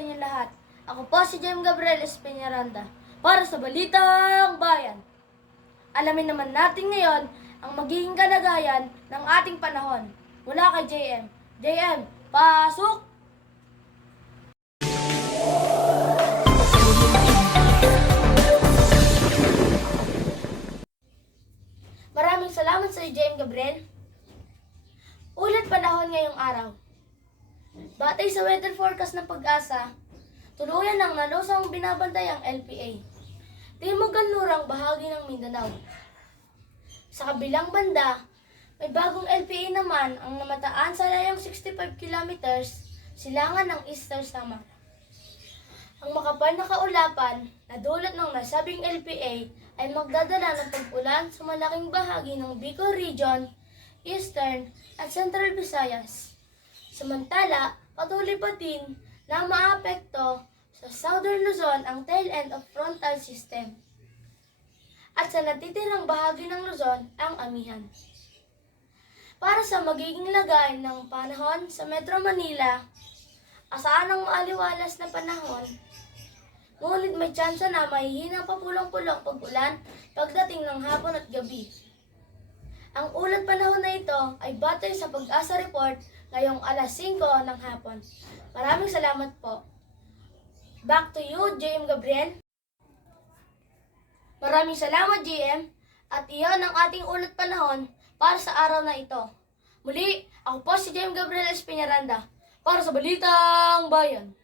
inyo lahat. Ako po si Jem Gabriel Espinaranda para sa Balitang Bayan. Alamin naman natin ngayon ang magiging kalagayan ng ating panahon. Mula kay JM. JM, pasok! Maraming salamat sa iyo, JM Gabriel. Ulat panahon ngayong araw. Batay sa weather forecast ng Pag-asa, tuluyan ng nalusang binabantay ang LPA, timog kanlurang bahagi ng Mindanao. Sa kabilang banda, may bagong LPA naman ang namataan sa layong 65 kilometers silangan ng Eastern Samar. Ang makapal na kaulapan na dulot ng nasabing LPA ay magdadala ng pag-ulan sa malaking bahagi ng Bicol Region, Eastern at Central Visayas. Samantala, patuloy pa din na maapekto sa Southern Luzon ang tail end of frontal system. At sa natitirang bahagi ng Luzon ang amihan. Para sa magiging lagay ng panahon sa Metro Manila, asahan ang maaliwalas na panahon, ngunit may tsansa na mahihinang papulong-pulong pag-ulan pagdating ng hapon at gabi. Ang ulat panahon na ito ay batay sa Pag-asa Report ngayong alas 5 ng hapon. Maraming salamat po. Back to you, JM Gabriel. Maraming salamat, JM. At iyon ang ating ulat panahon para sa araw na ito. Muli, ako po si JM Gabriel Espinaranda para sa Balitang Bayan.